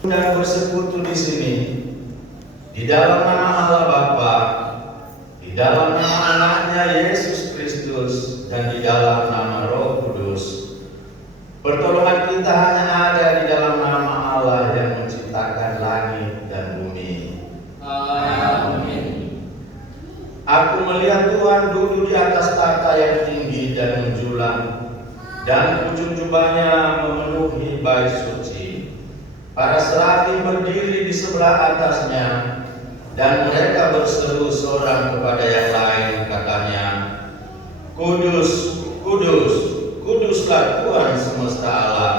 dan bersekutu di sini di dalam nama Allah Bapa, di dalam nama anaknya Yesus Kristus, dan di dalam nama Roh Kudus. Pertolongan kita hanya ada di dalam nama Allah yang menciptakan langit dan bumi. Amin. Aku melihat Tuhan duduk di atas tahta yang tinggi dan menjulang, dan ujung jubahnya memenuhi bait suci. Para serafim berdiri di sebelah atasnya, dan mereka berseru seorang kepada yang lain, katanya, Kudus, kudus, kuduslah Tuhan semesta alam.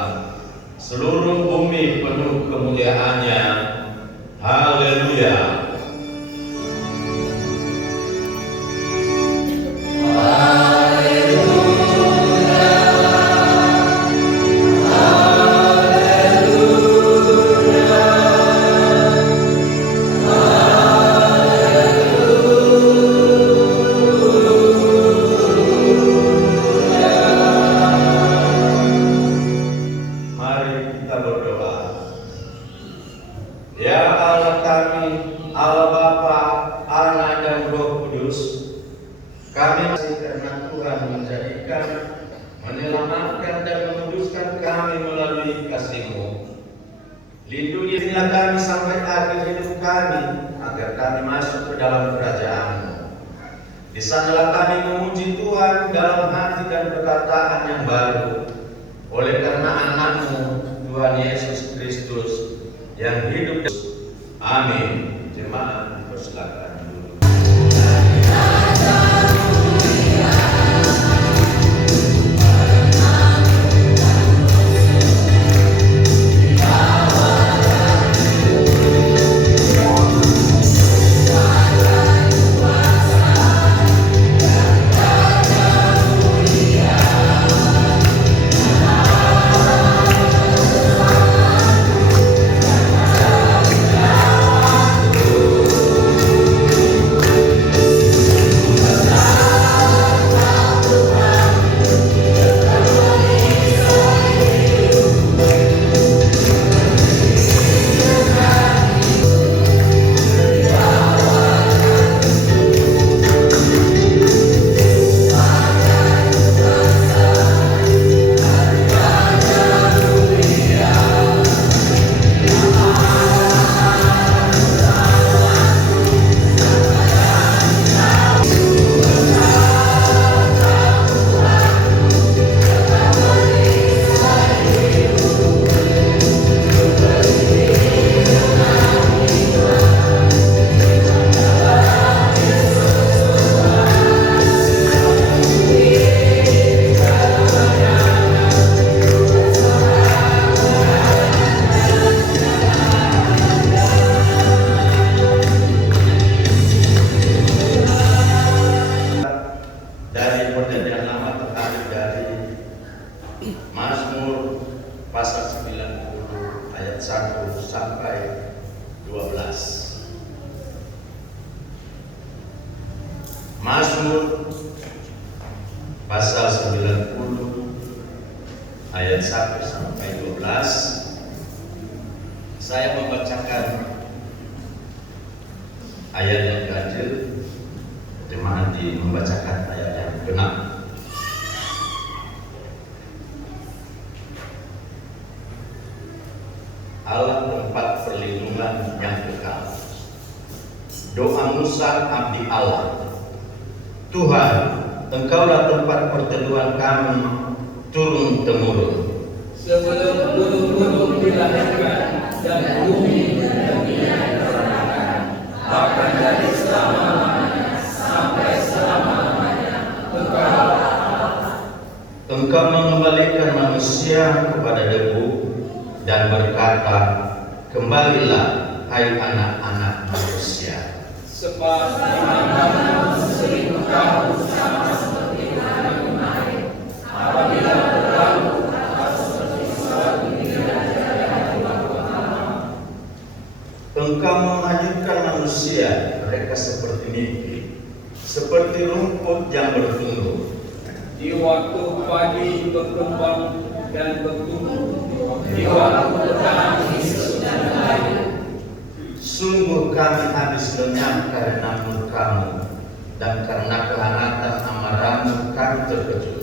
Seluruh bumi penuh kemuliaannya. Haleluya. Lindungilah kami sampai akhir hidup kami, agar kami masuk ke dalam kerajaan-Mu. Di sanalah kami memuji Tuhan dalam hati dan perkataan yang baru, oleh karena anak-Mu, Tuhan Yesus Kristus, yang hidup. Amin. Jemaat dipersilakan dulu. Mazmur pasal 90 ayat 1 sampai 12. Saya membacakan ayat yang ganjil, jemaat membacakan ayat yang genap. Allah tempat perlindungan yang kekal. Doa Musa abdi Allah. Tuhan, Engkaulah tempat perteduhan kami turun-temurun. Sebelum gunung-gunung dilahirkan dan bumi dan dunia diciptakan, akan jadi selama-lamanya sampai selama-lamanya. Engkau mengembalikan manusia kepada debu dan berkata, kembalilah hai anak-anak manusia. Sebab dimana sering engkau sama seperti hari kemarin, apabila berlalu atau seperti suatu tidak terjadi waktu lama. Engkau menghanyutkan manusia, mereka seperti mimpi, seperti rumput yang bertumbuh. Di waktu pagi berkembang dan bertumbuh, di waktu petang sesudah kami habis lenyap karena murka-Mu, dan karena kehangatan amarah-Mu kami terkejut.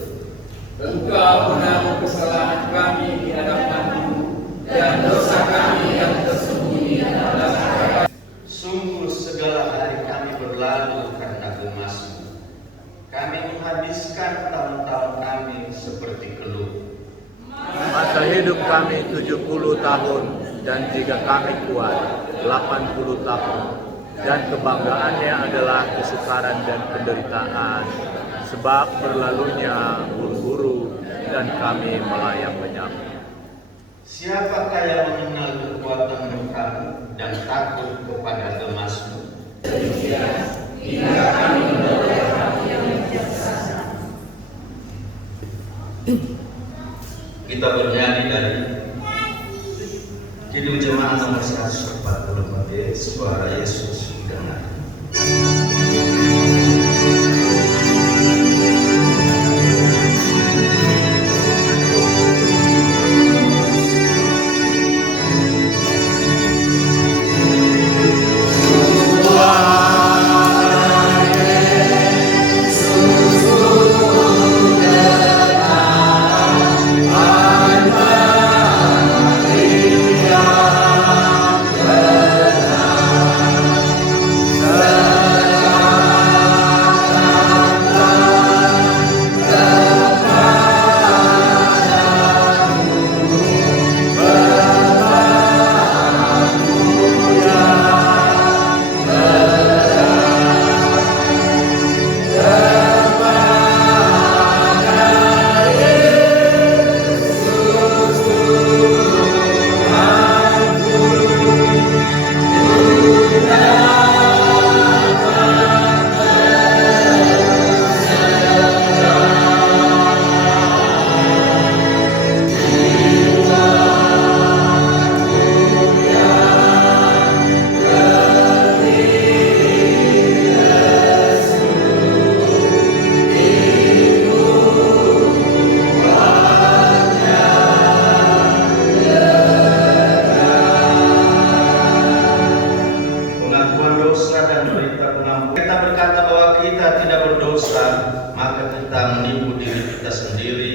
Engkau menanggung kesalahan kami di hadapan-Mu, dan dosa kami yang tersembunyi adalah Sungguh segala hari kami berlalu karena gemas-Mu. Kami menghabiskan tahun-tahun kami seperti keluh. Masa hidup kami 70 tahun, dan jika kami kuat 80 tahun. Dan kebanggaannya adalah kesukaran dan penderitaan, sebab berlalunya buru-buru dan kami melayang lenyap. Siapakah yang mengenal kekuatan murka-Mu dan takut kepada gemas-Mu? hingga kami menoleh hati yang bijaksana. Kita bernyanyi dari Kidung Jemaat nomor 144, Suara Yesus Dengar. Kita berkata bahwa kita tidak berdosa, maka kita menipu diri kita sendiri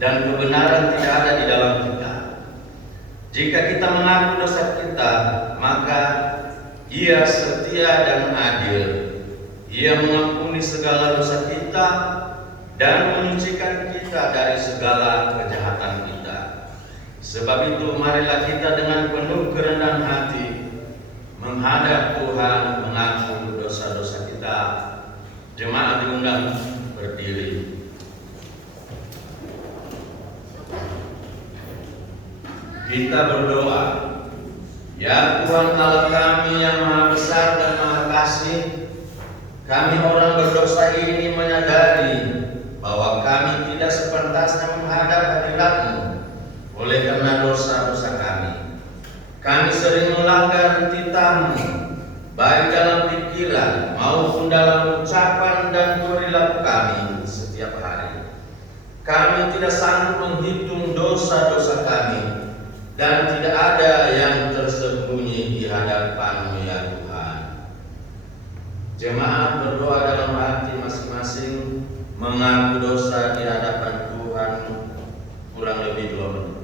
dan kebenaran tidak ada di dalam kita. Jika kita mengaku dosa kita, maka Ia setia dan adil. Ia mengampuni segala dosa kita dan menyucikan kita dari segala kejahatan kita. Sebab itu marilah kita dengan penuh kerendahan hati menghadap Tuhan, mengaku dosa-dosa kita. Jemaat diundang berdiri. Kita berdoa. Ya Tuhan Allah kami yang Maha Besar dan Maha Kasih, kami orang berdosa ini menyadari bahwa kami tidak sepantasnya menghadap hadirat-Mu oleh karena dosa-dosa kami. Kami sering melanggar titah-Mu, baik dalam pikiran maupun dalam ucapan dan perilaku kami setiap hari. Kami tidak sanggup menghitung dosa-dosa kami, dan tidak ada yang tersembunyi di hadapan-Mu ya Tuhan. Jemaat berdoa dalam hati masing-masing, mengaku dosa di hadapan Tuhan kurang lebih 2 menit.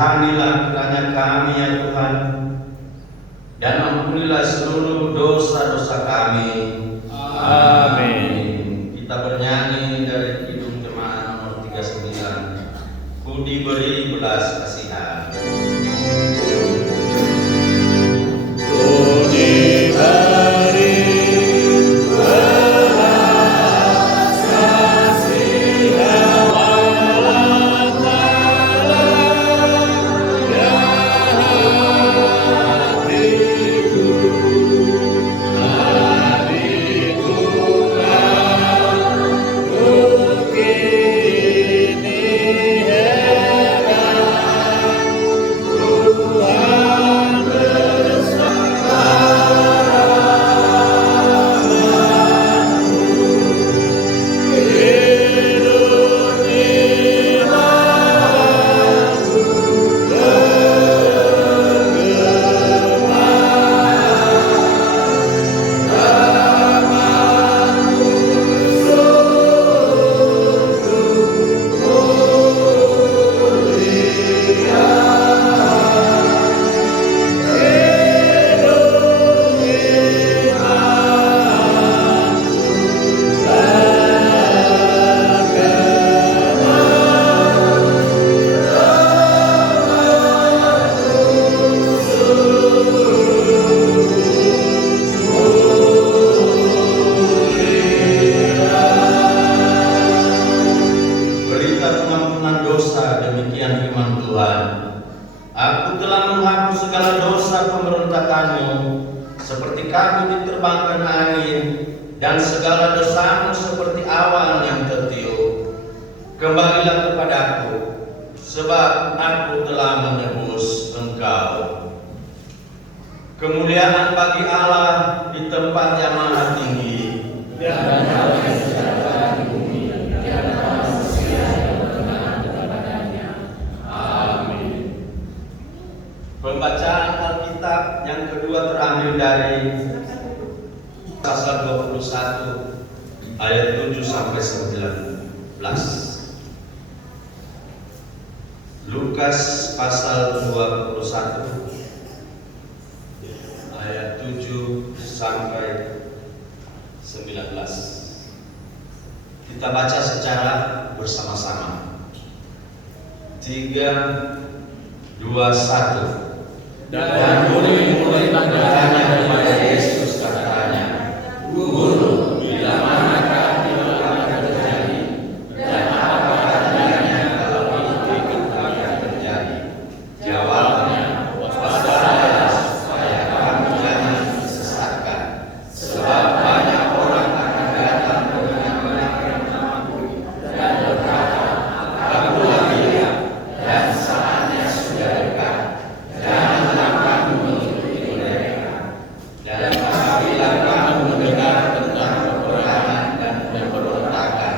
Ampunilah kiranya kami ya Tuhan, dan ampunilah seluruh dosa-dosa kami. Amin. Kita bernyanyi dari Kidung Jemaat nomor 39, Ku diberi belas kasihan. Hatiku dan segala dosamu seperti awan yang tertiup. Kembalilah kepadaku, sebab aku telah menebus engkau. Kemuliaan bagi Allah di tempat yang maha tinggi, dan damai sejahtera di bumi di antara manusia yang berkenan kepadanya. Amin. Pembacaan Alkitab yang kedua terambil dari pasal 21 ayat 7 sampai 19. Lukas pasal 21 ayat 7 sampai 19. Kita baca secara bersama-sama. 3, 2, 1. Dan murid-murid bertanya kepada Yesus, katanya, Guru, bila manakah itu akan terjadi? Dan apa tandanya kalau itu akan terjadi? Jawabnya, waspadalah supaya kamu jangan disesatkan, sebab banyak orang akan datang dengan namaku dan berkata, Akulah Dia, dan saatnya sudah dekat. Janganlah kamu mengikuti mereka. Dan apabila kamu mendengar tentang peperangan dan pemberontakan,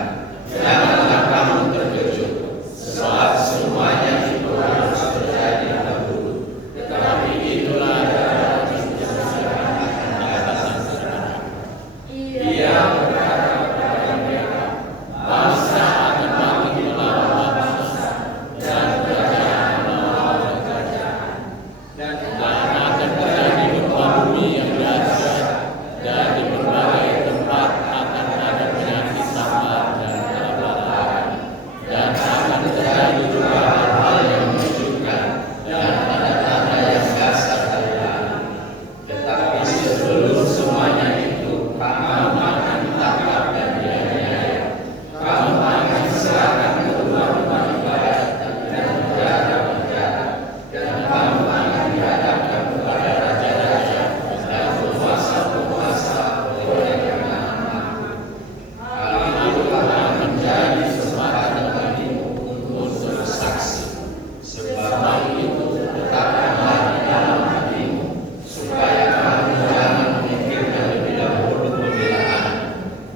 janganlah kamu terkejut, sebab semuanya itu harus terjadi dahulu. Tetapi itulah jalan yang akan datang sekarang. Ia berkata kepada mereka, bangsa akan bangkit melawan bangsa, dan kerajaan melawan kerajaan. Dan akan terjadi gempa bumi yang dahsyat, dan di berbagai tempat akan ada penyakit samar dan kelaparan, dan akan terjadi juga hal-hal yang mengejutkan Dan tanda-tanda yang dasar dari langit. Tetapi sebelum semuanya itu, kamu akan ditangkap dan dianiaya. Kamu akan diserahkan ke rumah-rumah ibadat dan penjara-penjara, dan kamu akan dihadapkan kepada raja-raja dan penguasa-penguasa oleh namaku. Hal itu akan menjadi kesempatan bagimu untuk bersaksi. Sebab itu tetapkanlah di dalam hatimu, supaya kamu jangan memikirkan lebih dahulu pembelaan.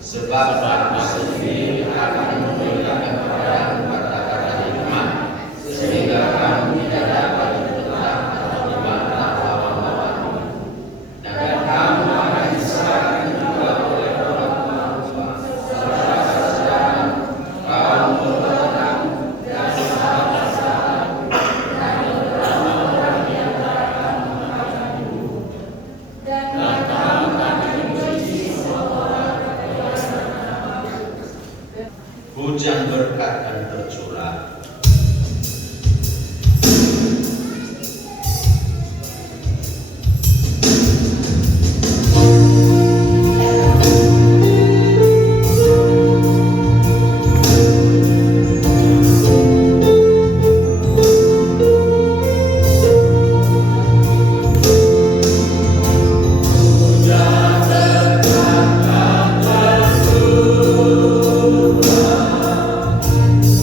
Sebab aku sendiri akan memberikan kepadamu kata-kata hikmat, sehingga kamu tidak dapat berbentak atau dibantah lawan-lawanmu. Dan kamu akan diserahkan juga oleh orang-orang tua, saudara-saudara, kaum pemberontak, dan sahabat-sahabat, dan beberapa orang di antara kamu akan dibunuh. Dan kamu akan dibenci semua orang karena namaku. Hujan berkat dan tercurah. Hujan berkat dan tercurah,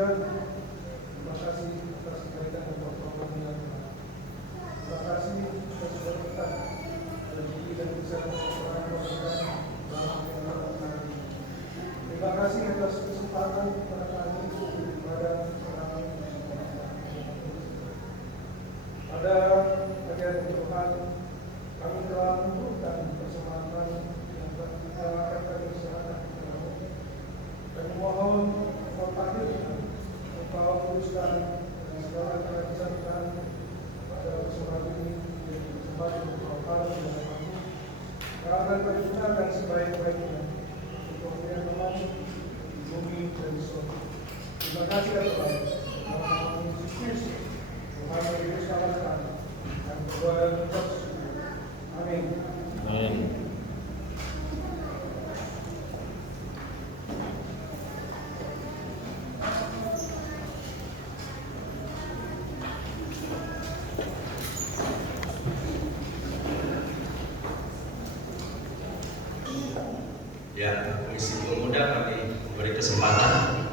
Tuhan, terima kasih atas kebaikan dan pertolongan yang Tuhan. Terima kasih atas berkat rezeki dan kesehatan orang. Terima kasih atas kesempatan kepada kami pada pada bagian Tuhan, kami telah menentukan persembahan yang kita akan kami serahkan kepadamu dan mohon Engkau hadirkan, Engkau teruskan dan segala kerajaan Tuhan pada persembahan ini menjadi persembahan untuk Engkau dan kami akan kami gunakan sebaik-baiknya untuk kemuliaan Tuhan di bumi dan di surga. Terima kasih ya Tuhan. Dalam nama Yesus Kristus, Tuhan yang diselamatkan dan berdoa dan bersyukur. Amin. Amin. Ya, Komisi Pemuda kami beri kesempatan.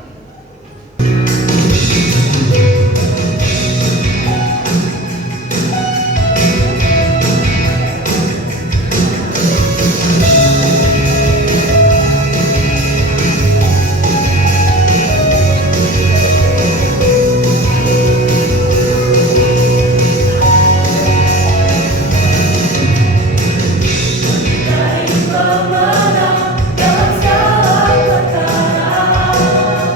Pemenang dalam segala perkara.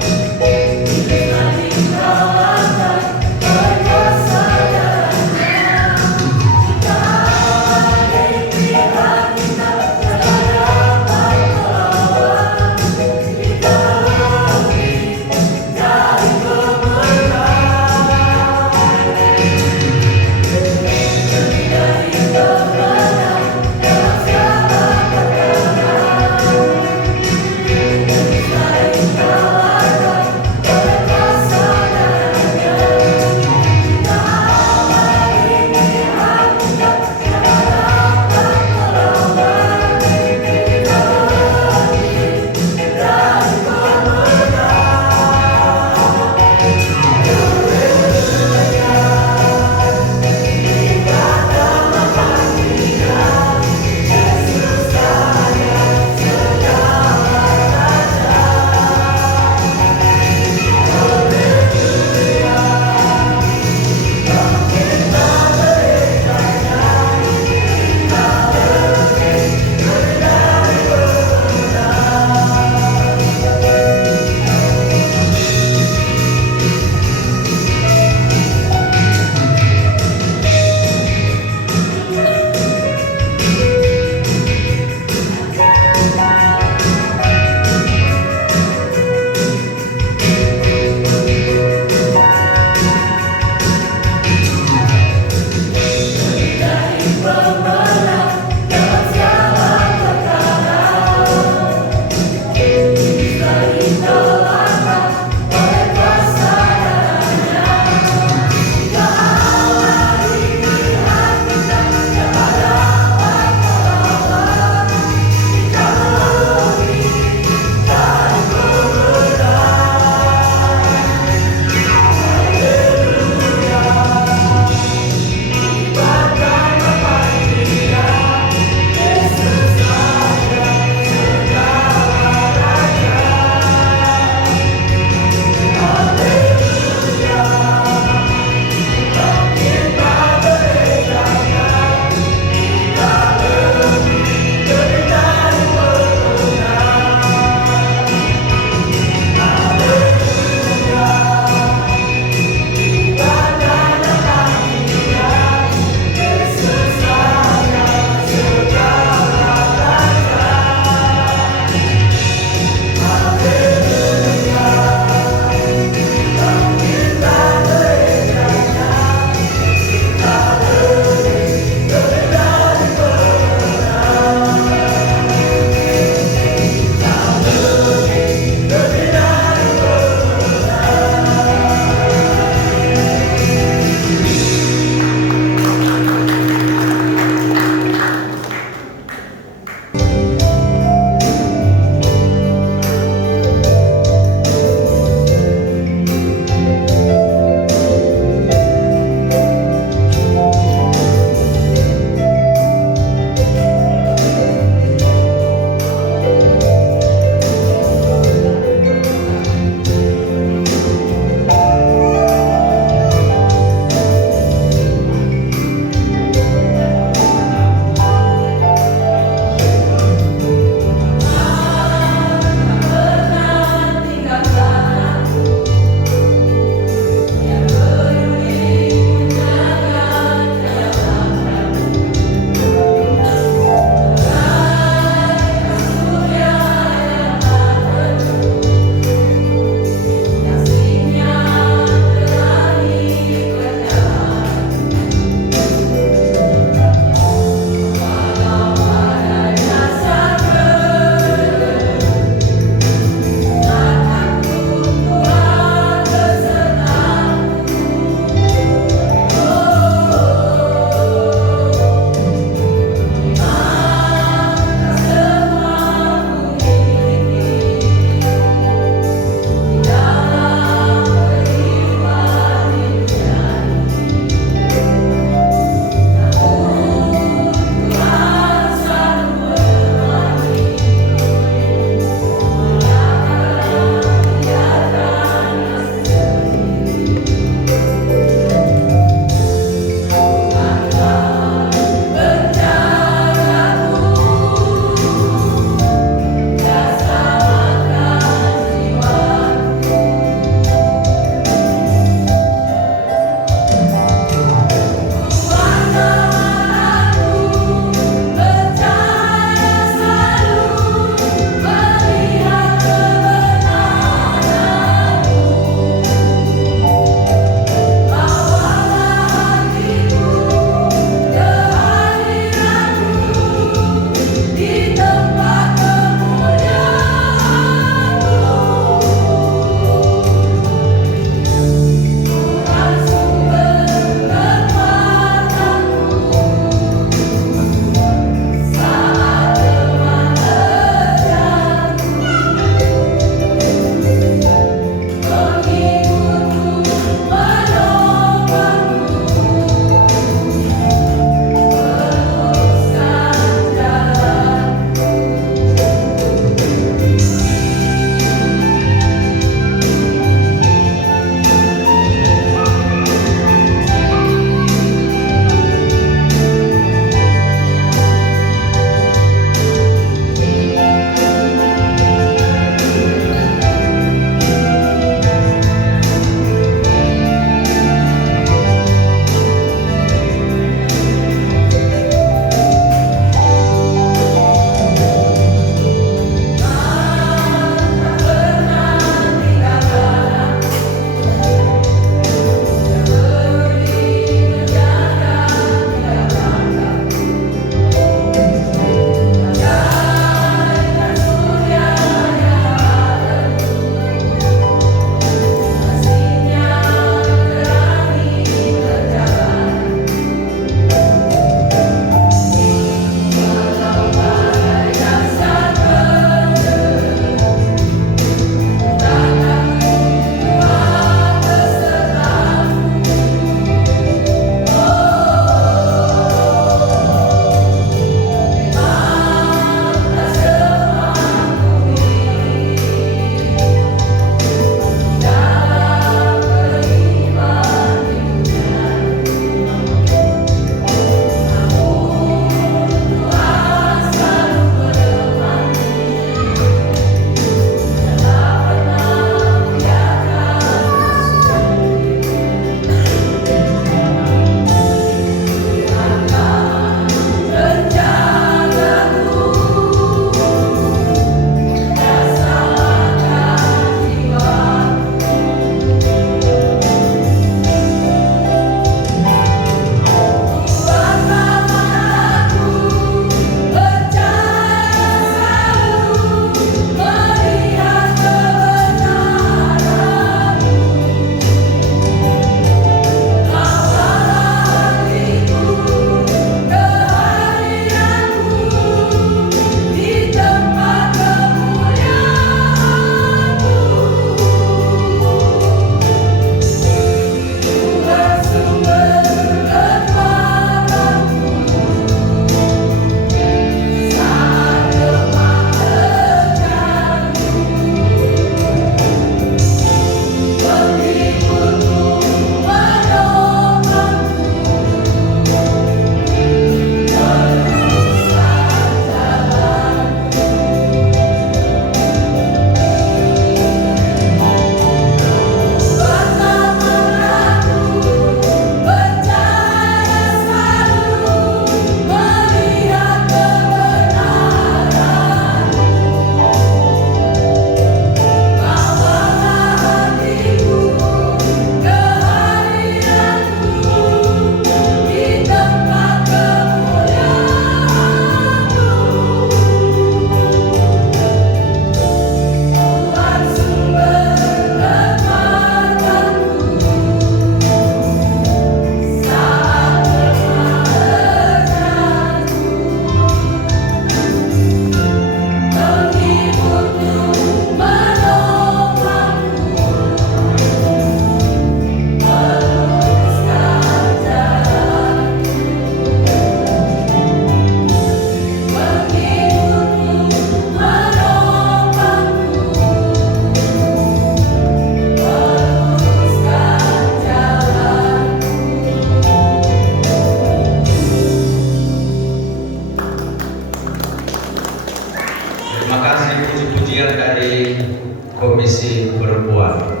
Komisi Perempuan.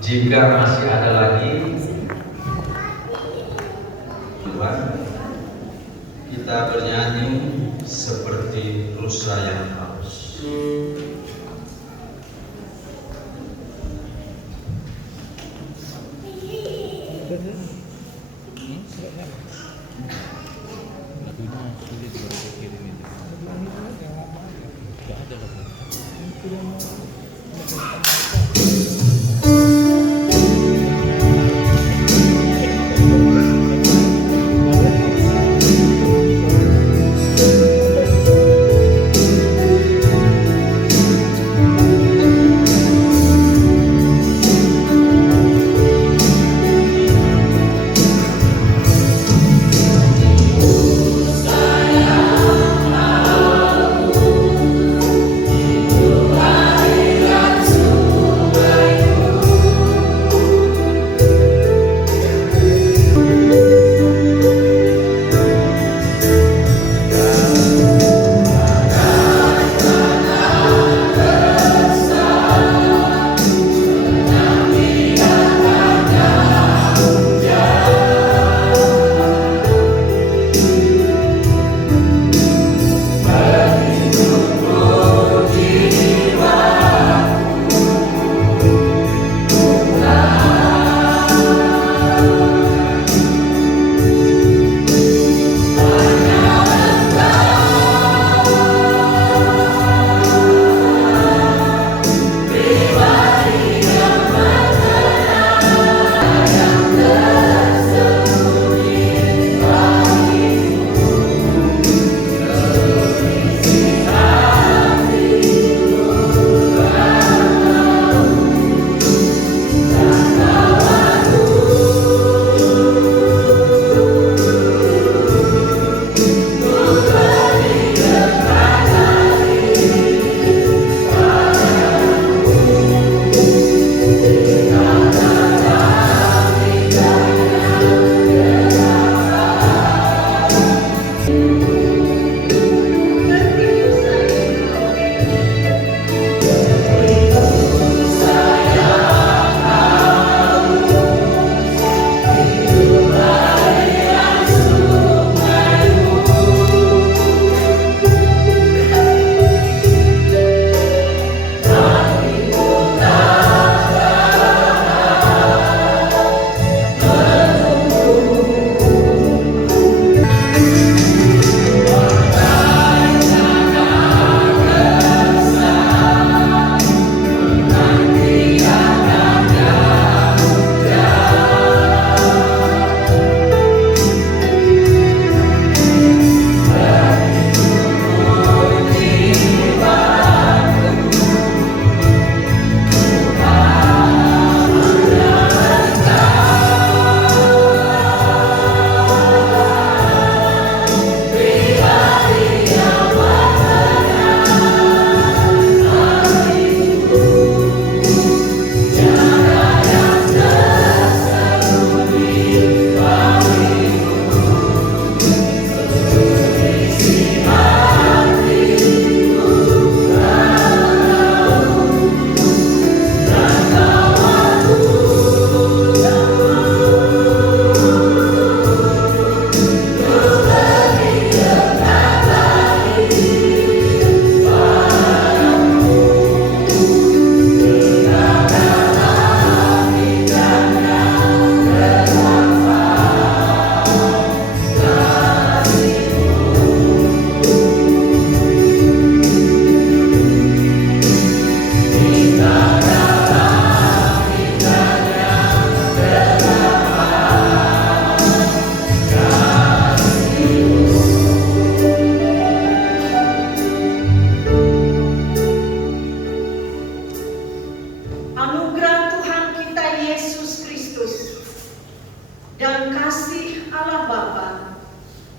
Jika masih ada lagi, kita bernyanyi seperti rusa yang haus.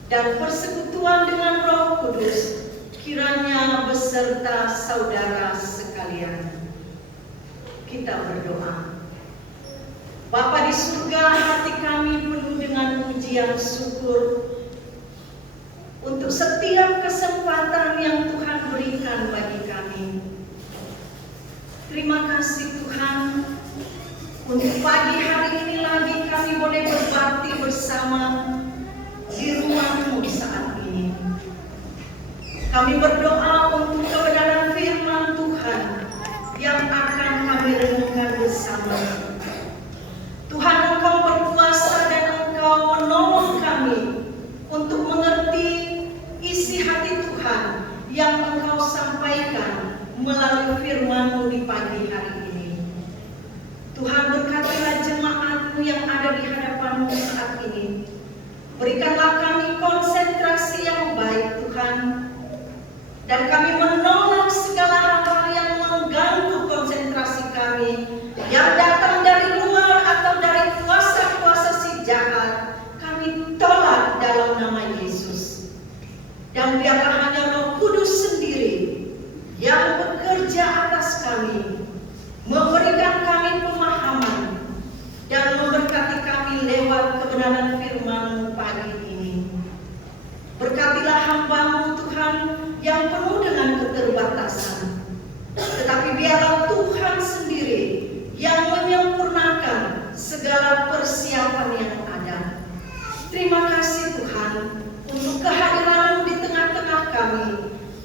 dan persekutuan dengan Roh Kudus kiranya beserta saudara sekalian. Kita berdoa. Bapa di surga, hati kami penuh dengan pujian syukur untuk setiap kesempatan yang Tuhan berikan bagi kami Terima kasih Tuhan, untuk pagi hari ini lagi kami boleh berbakti bersama di rumah-Mu saat ini. Kami berdoa untuk kebenaran firman Tuhan yang akan kami renungkan bersama. Tuhan, Engkau berkuasa dan Engkau menolong kami untuk mengerti isi hati Tuhan yang Engkau sampaikan melalui firman-Mu di pagi hari ini. Tuhan, berkatilah jemaat-Mu yang ada di hadapan-Mu saat ini. Berikanlah kami konsentrasi yang baik Tuhan, dan kami menolak segala hal-hal yang mengganggu konsentrasi kami, yang datang dari luar atau dari kuasa-kuasa si jahat. Kami tolak dalam nama Yesus. Dan biarlah hanya Roh Kudus sendiri yang bekerja atas kami, memberikan kami pemahaman, dan memberkati kami lewat kebenaran firman-Mu pagi ini. Berkatilah hamba-Mu Tuhan yang penuh dengan keterbatasan, tetapi biarlah Tuhan sendiri yang menyempurnakan segala persiapan yang ada. Terima kasih Tuhan untuk kehadiran-Mu di tengah-tengah kami,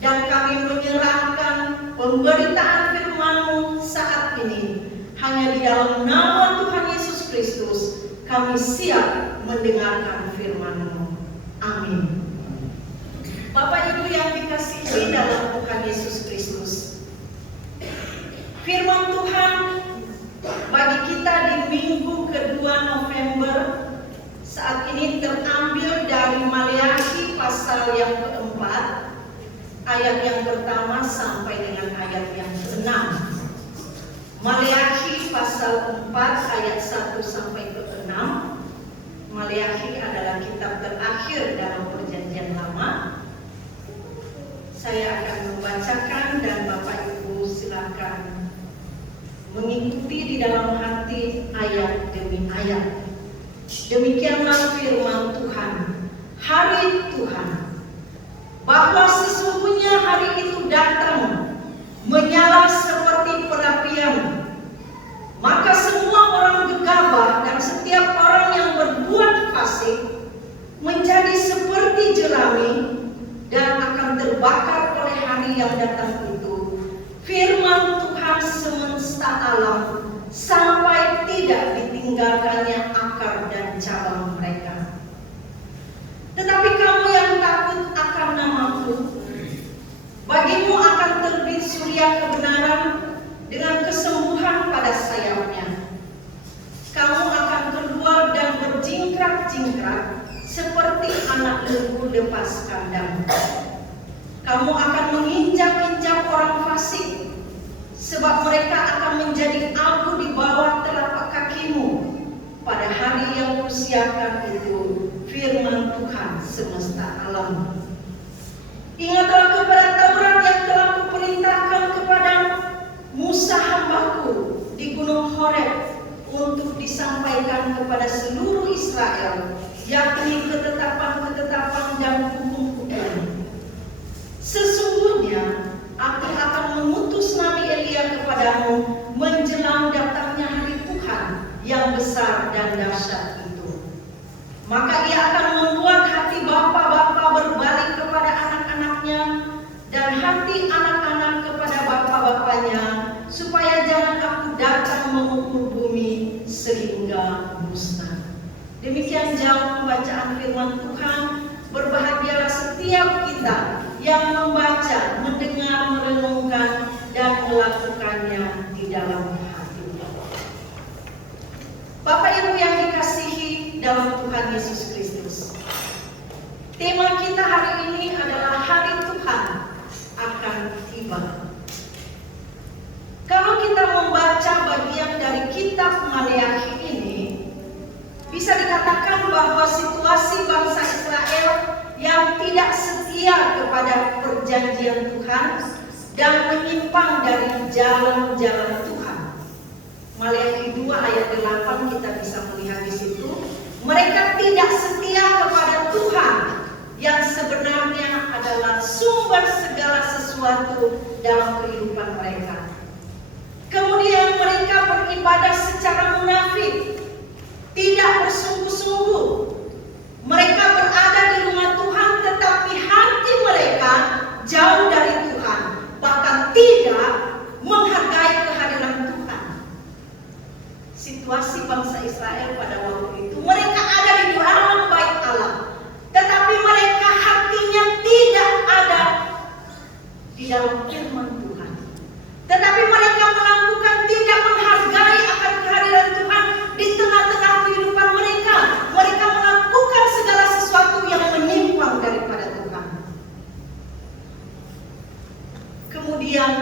dan kami menyerahkan pemberitaan firman-Mu saat ini. Hanya di dalam nama Tuhan Yesus Kristus kami siap mendengarkan firman-Mu. Amin. Bapak Ibu yang dikasihi dalam Tuhan Yesus Kristus, firman Tuhan bagi kita di minggu kedua November saat ini terambil dari Maleakhi pasal yang keempat, ayat yang pertama sampai dengan ayat yang ke-6. Maleakhi pasal 4 ayat 1 sampai ke-6. Maleakhi adalah kitab terakhir dalam Perjanjian Lama. Saya akan membacakan dan Bapak Ibu silakan mengikuti di dalam hati ayat demi ayat. Demikianlah firman Tuhan, hari Tuhan, bahwa sesungguhnya hari itu datang menyala seperti perapian, maka semua orang gegabah dan setiap orang yang berbuat fasik menjadi seperti jerami dan akan terbakar oleh hari yang datang itu. Firman Tuhan semesta alam sampai tidak ditinggalkannya akar dan cabang mereka. Tetapi kamu yang takut akan nama-Ku, bagimu akan terbit surya kebenaran dengan kesembuhan pada sayapnya. Kamu akan keluar dan berjingkrak-jingkrak seperti anak lembu lepas kandang. Kamu akan menginjak-injak orang fasik, sebab mereka akan menjadi abu di bawah telapak kakimu pada hari yang Kusiakan itu. Firman Tuhan semesta alam. Ingatlah kepada Taurat yang telah Kuperintahkan kepada Musa hamba-Ku di Gunung Horeb untuk disampaikan kepada seluruh Israel, yakni ketetapan-ketetapan dan hukum-hukum. Sesungguhnya Aku akan mengutus Nabi Elia kepadamu menjelang datangnya hari Tuhan yang besar dan dahsyat itu. Maka ia akan membuat hati bapa-bapa berbalik kepada anak-anaknya dan hati anak-anak kepada bapa-bapanya, supaya jangan Aku datang memukul bumi sehingga musnah. Demikian jauh pembacaan firman Tuhan. Berbahagialah setiap kita yang membaca, mendengar, merenungkan, dan melakukannya di dalam hati. Bapak Ibu yang dikasihi dalam Tuhan Yesus Kristus, tema kita hari ini adalah hari Tuhan akan tiba. Kalau kita membaca bagian dari kitab Maleakhi ini, bisa dikatakan bahwa situasi bangsa Israel yang tidak setia kepada perjanjian Tuhan dan menyimpang dari jalan-jalan Tuhan. Maleakhi 2 ayat 8 kita bisa melihat di situ. Mereka tidak setia kepada Tuhan yang sebenarnya adalah sumber segala sesuatu dalam kehidupan mereka. sungguh-sungguh. Mereka berada di rumah Tuhan, tetapi hati mereka jauh dari Tuhan, bahkan tidak menghargai kehadiran Tuhan. Situasi bangsa Israel pada waktu itu, mereka ada di dalam bait Allah, tetapi mereka hatinya tidak ada di dalam firman Tuhan. Tetapi mereka melakukan tidak menghargai akan kehadiran Tuhan di tengah-tengah kehidupan mereka. Mereka melakukan segala sesuatu yang menyimpang daripada Tuhan. Kemudian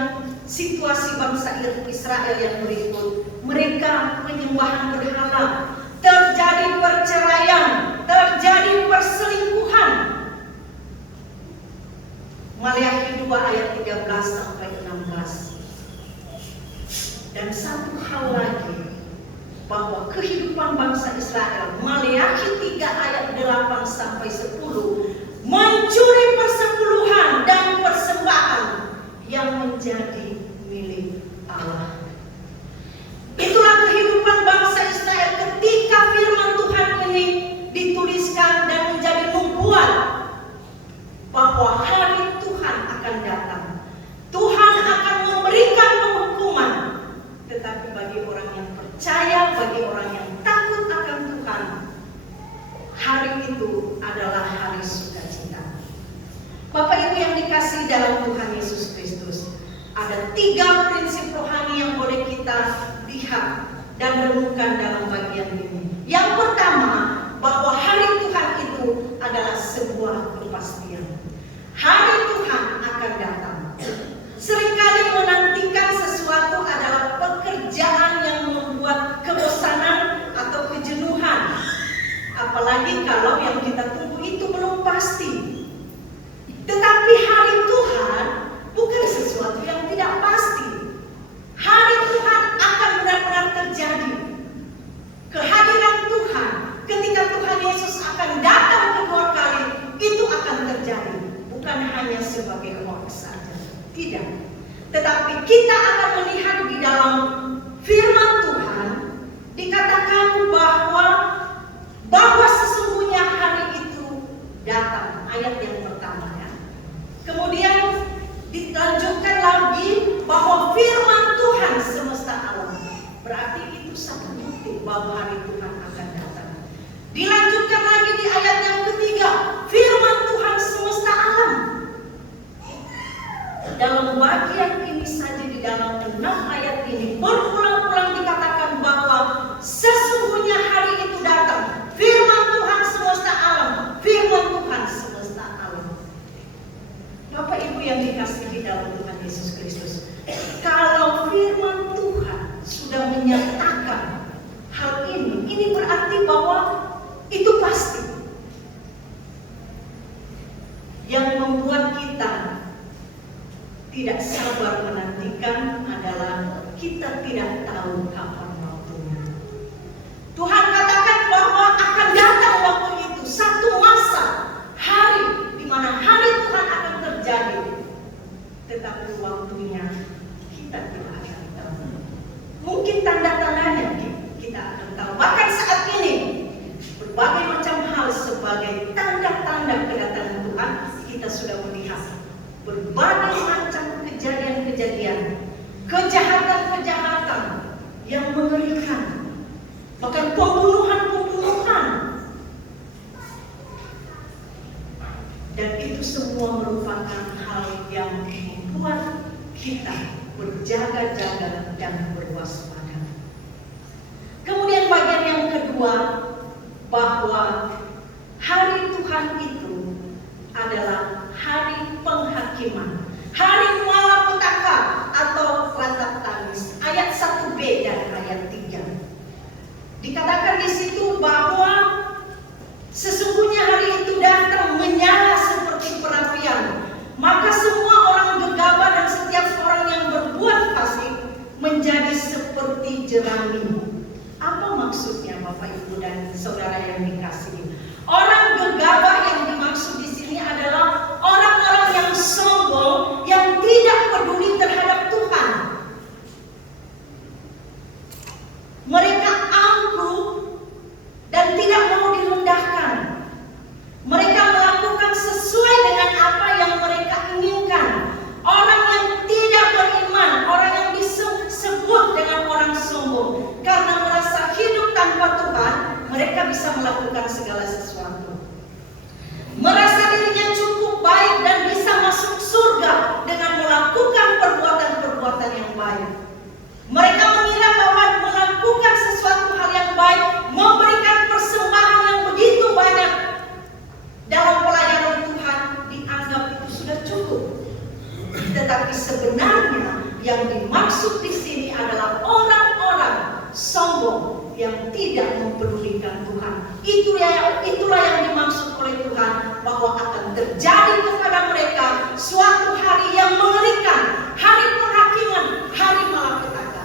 situasi bangsa Israel yang berikut, mereka penyembahan berhala, terjadi perceraian, terjadi perselingkuhan. Maleakhi 2 ayat 13 sampai 16. Dan satu hal lagi, bahwa kehidupan bangsa Israel, Maleakhi 3 ayat 8 sampai 10, mencuri persepuluhan dan persembahan yang menjadi milik Allah. Itulah kehidupan bangsa Israel ketika firman Tuhan ini dituliskan dan menjadi nubuat bahwa hari Tuhan akan datang. Tuhan akan memberikan penghukuman. Tetapi bagi orang yang percaya, bagi orang yang takut akan Tuhan, hari itu adalah hari sukacita. Bapak Ibu yang dikasihi dalam Tuhan Yesus Kristus, ada 3 prinsip rohani yang boleh kita lihat dan renungkan dalam bagian ini. Yang pertama, bahwa hari Tuhan itu adalah sebuah kepastian. Hari Tuhan akan datang. Seringkali menantikan sesuatu adalah pekerjaan yang membuat kebosanan atau kejenuhan. Apalagi kalau yang kita tunggu itu belum pasti. Tetapi hari Tuhan bukan sesuatu yang tidak pasti. Hari Tuhan akan benar-benar terjadi. Kehadiran Tuhan ketika Tuhan Yesus akan datang kedua kali, itu akan terjadi. Bukan hanya sebagai hoax saja. Tidak. Tetapi kita akan melihat di dalam firman Tuhan dikatakan bahwa sesungguhnya hari itu datang. Ayat yang pertama ya. Kemudian dilanjutkan lagi bahwa firman Tuhan semesta alam. Berarti itu satu bukti bahwa hari Tuhan akan datang. Dilanjutkan lagi di ayat yang ketiga, firman Tuhan semesta alam. Dalam bagian ini saja, di dalam 6 ayat ini berulang-ulang dikatakan bahwa sesungguhnya hari itu datang. Firman Tuhan semesta alam, firman Tuhan semesta alam. Bapak Ibu yang dikasihi dalam Tuhan Yesus Kristus, kalau firman Tuhan sudah menyatakan hal ini berarti bahwa itu pasti. Yang membuat kita tidak sabar menantikan adalah kita tidak tahu kapan waktunya. Tuhan katakan bahwa akan datang waktu itu, satu masa, hari di mana hari Tuhan akan terjadi. Tetapi waktunya kita tidak akan tahu. Mungkin tanda-tandanya kita akan tahu. Bahkan saat ini berbagai macam hal sebagai tanda-tanda kedatangan Tuhan kita sudah melihat. Berbagai macam kejadian-kejadian, kejahatan-kejahatan yang mengerikan, bahkan pembunuhan-pembunuhan. Dan itu semua merupakan hal yang membuat kita berjaga-jaga dan berwaspada. Kemudian bagian yang kedua, bahwa hari Tuhan itu adalah hari penghakiman, hari malapetaka atau ratap tangis. Ayat 1b dan ayat 3. Dikatakan di situ bahwa sesungguhnya hari itu datang menyala seperti perapian, maka semua orang gegabah dan setiap orang yang berbuat fasik menjadi seperti jerami. Apa maksudnya Bapak Ibu dan saudara yang dikasihi? Orang gegabah yang dimaksud di sini adalah orang-orang yang sombong, yang tidak peduli terhadap Tuhan. Mereka angkuh dan tidak mau baik. Mereka mengira bahwa melakukan sesuatu hal yang baik, memberikan persembahan yang begitu banyak dalam pelayanan Tuhan dianggap itu sudah cukup. Tetapi sebenarnya yang dimaksud di sini adalah orang-orang sombong yang tidak mempedulikan Tuhan. Itulah yang dimaksud oleh Tuhan, bahwa akan terjadi kepada mereka suatu hari yang mengerikan, hari penghakiman, hari malapetaka.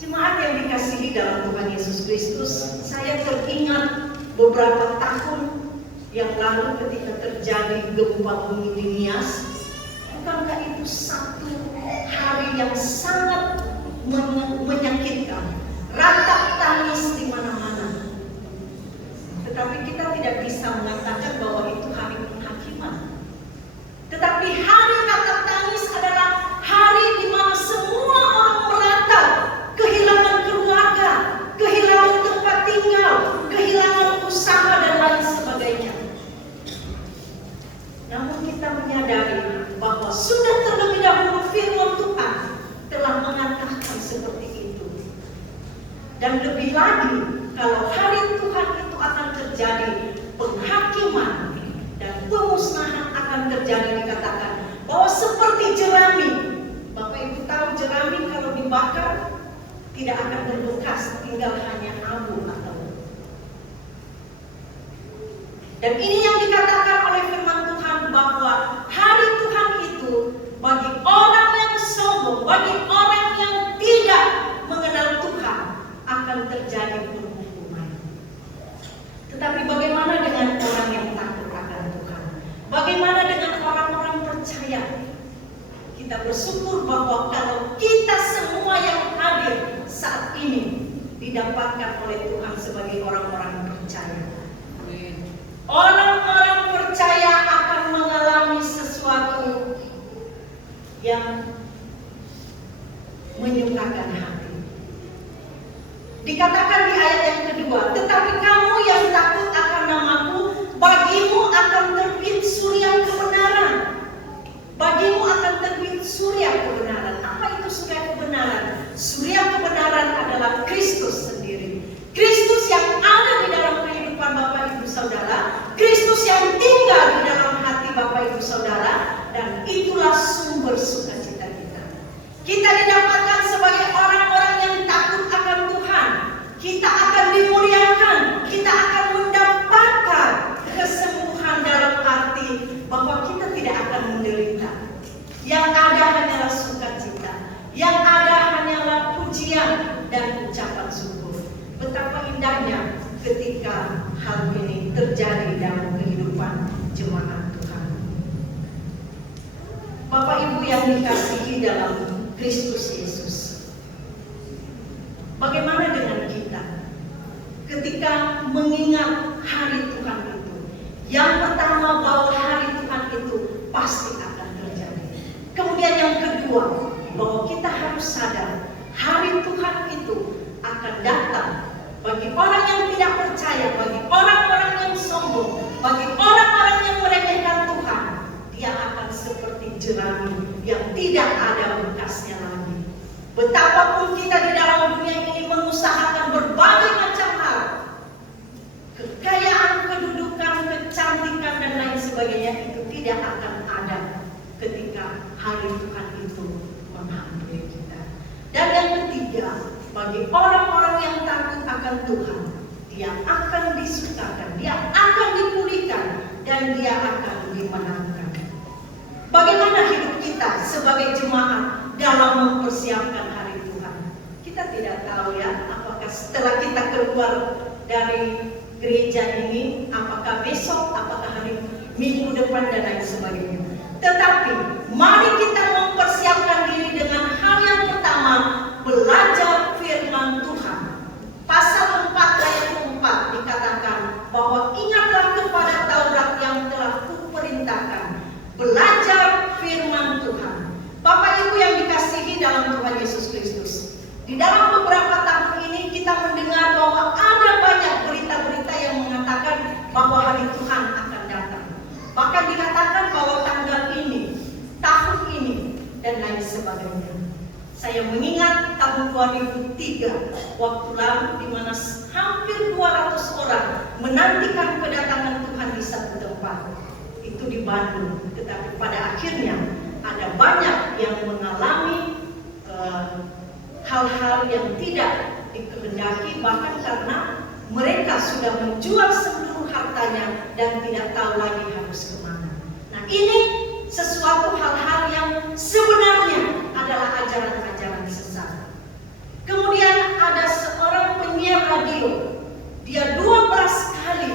Jemaat yang dikasihi dalam Tuhan Yesus Kristus, saya teringat beberapa tahun yang lalu ketika terjadi gempa bumi di Nias. Bukankah itu satu hari yang sangat menyakitkan, ratap tangis di mana-mana. Tetapi kita tidak bisa mengatakan bahwa itu hari penghakiman. Tetapi hari ratap tangis adalah hari di mana semua orang meratap, kehilangan keluarga, kehilangan tempat tinggal, kehilangan usaha dan lain sebagainya. Namun kita menyadari bahwa sudah terlebih dahulu firman Tuhan telah mengatakan seperti itu. Dan lebih lagi, kalau hari Tuhan itu akan terjadi penghakiman dan pemusnahan akan terjadi, dikatakan bahwa seperti jerami. Bapak Ibu tahu jerami kalau dibakar tidak akan berbekas, tinggal hanya abu atau. Dan ini yang dikatakan oleh firman Tuhan, bahwa hari Tuhan itu bagi orang yang sombong, bagi orang yang tidak mengenal Tuhan, akan terjadi penghukuman. Tetapi bagaimana dengan orang yang takut akan Tuhan? Bagaimana dengan orang-orang percaya? Kita bersyukur bahwa kalau kita semua yang hadir saat ini didapatkan oleh Tuhan sebagai orang-orang percaya. Orang-orang percaya akan mengalami sesuatu yang menyukakan hati. Dikatakan di ayat yang kedua, tetapi kamu yang takut akan namaku, bagimu akan terbit surya kebenaran. Bagimu akan terbit surya kebenaran. Apa itu surya kebenaran? Surya kebenaran adalah Kristus sendiri. Kristus yang ada di dalam kehidupan Bapak Ibu Saudara, Kristus yang tinggal di dalam hati Bapak Ibu Saudara, dan itulah sumber sukacita kita. Kita didapatkan sebagai orang-orang yang takut akan Tuhan. Kita akan dimuliakan, kita akan mendapatkan kesembuhan dalam arti bahwa kita tidak akan menderita. Yang ada hanyalah sukacita, yang ada hanyalah pujian dan ucapan syukur. Betapa indahnya ketika hal ini terjadi dalam kehidupan jemaat Tuhan. Bapak Ibu yang dikasihi dalam Kristus Yesus, bagaimana dengan kita ketika mengingat hari Tuhan itu? Yang pertama, bahwa hari Tuhan itu pasti akan terjadi. Kemudian yang kedua, bahwa kita harus sadar hari Tuhan itu akan datang bagi orang yang tidak percaya, bagi orang-orang yang sombong, bagi orang-orang yang meremehkan Tuhan. Dia akan seperti jerami yang tidak ada bekasnya lagi. Betapapun kita di dalam dunia ini mengusahakan berbagai macam hal, kekayaan, kedudukan, kecantikan dan lain sebagainya, itu tidak akan ada ketika hari Tuhan itu menghampiri kita. Dan yang ketiga, bagi orang-orang yang takut akan Tuhan, dia akan disukakan, dia akan dipulihkan, dan dia akan dimenangkan. Bagaimana hidup kita sebagai jemaat dalam mempersiapkan hari Tuhan? Kita tidak tahu ya, apakah setelah kita keluar dari gereja ini, apakah besok, apakah hari minggu depan dan lain sebagainya. Tetapi mari kita mempersiapkan diri dengan hal yang pertama, belajar firman Tuhan. Pasal 4 ayat 4 dikatakan bahwa ingatlah kepada Taurat yang telah kuperintahkan. Belajar firman Tuhan. Bapak Ibu yang dikasihi dalam Tuhan Yesus Kristus, di dalam beberapa tahun ini kita mendengar bahwa ada banyak berita-berita yang mengatakan bahwa hari Tuhan akan datang. Bahkan dikatakan bahwa tanggal ini, tahun ini, dan lain sebagainya. Saya mengingat tahun 2003, waktu lalu di mana hampir 200 orang menantikan kedatangan Tuhan di satu tempat. Itu di Bandung. Tetapi pada akhirnya ada banyak yang mengalami hal-hal yang tidak dikehendaki, bahkan karena mereka sudah menjual seluruh hartanya dan tidak tahu lagi harus kemana. Nah, ini sesuatu hal-hal yang sebenarnya adalah ajaran-ajaran sesat. Kemudian ada seorang penyiar radio, dia 12 kali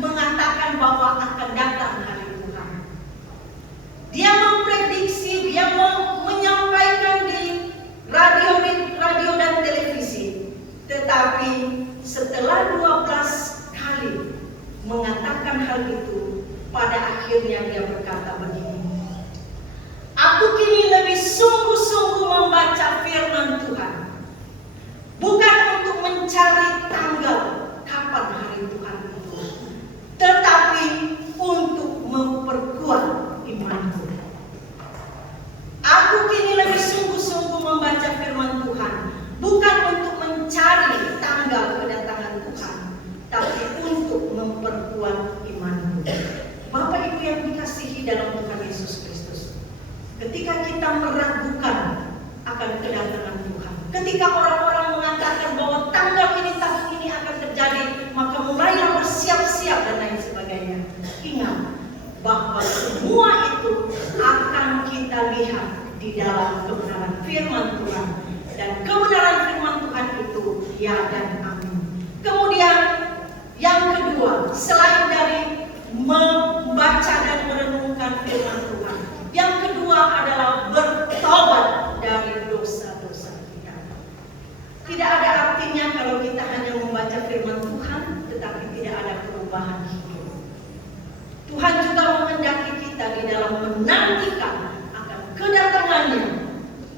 mengatakan bahwa akan datang hari Tuhan. Dia memprediksi, dia menyampaikan di radio dan televisi. Tetapi setelah 12 kali mengatakan hal itu, pada akhirnya dia berkata begini, "Aku kini lebih sungguh-sungguh membaca firman Tuhan, bukan untuk mencari tanggal kapan hari Tuhan itu, tetapi untuk memperkuat imanku. Aku kini lebih sungguh-sungguh membaca firman Tuhan, bukan untuk mencari tanggal kedatangan Tuhan, tapi untuk memperkuat imanku." Bapak Ibu yang dikasihi dalam Tuhan Yesus Kristus, ketika kita meragukan akan kedatangan Tuhan, ketika orang-orang mengatakan bahwa tanggal ini, tahun ini akan terjadi, maka mulailah bersiap-siap dan lain sebagainya. Ingat bahwa semua itu akan kita lihat di dalam kebenaran firman Tuhan, dan kebenaran firman Tuhan itu ya dan amin. Kemudian yang kedua, selain dari membaca dan merenungkan firman Tuhan, yang kedua adalah bertobat dari dosa-dosa kita. Tidak ada artinya kalau kita hanya membaca firman Tuhan tetapi tidak ada perubahan hidup. Tuhan juga menghendaki kita di dalam menantikan akan kedatangannya,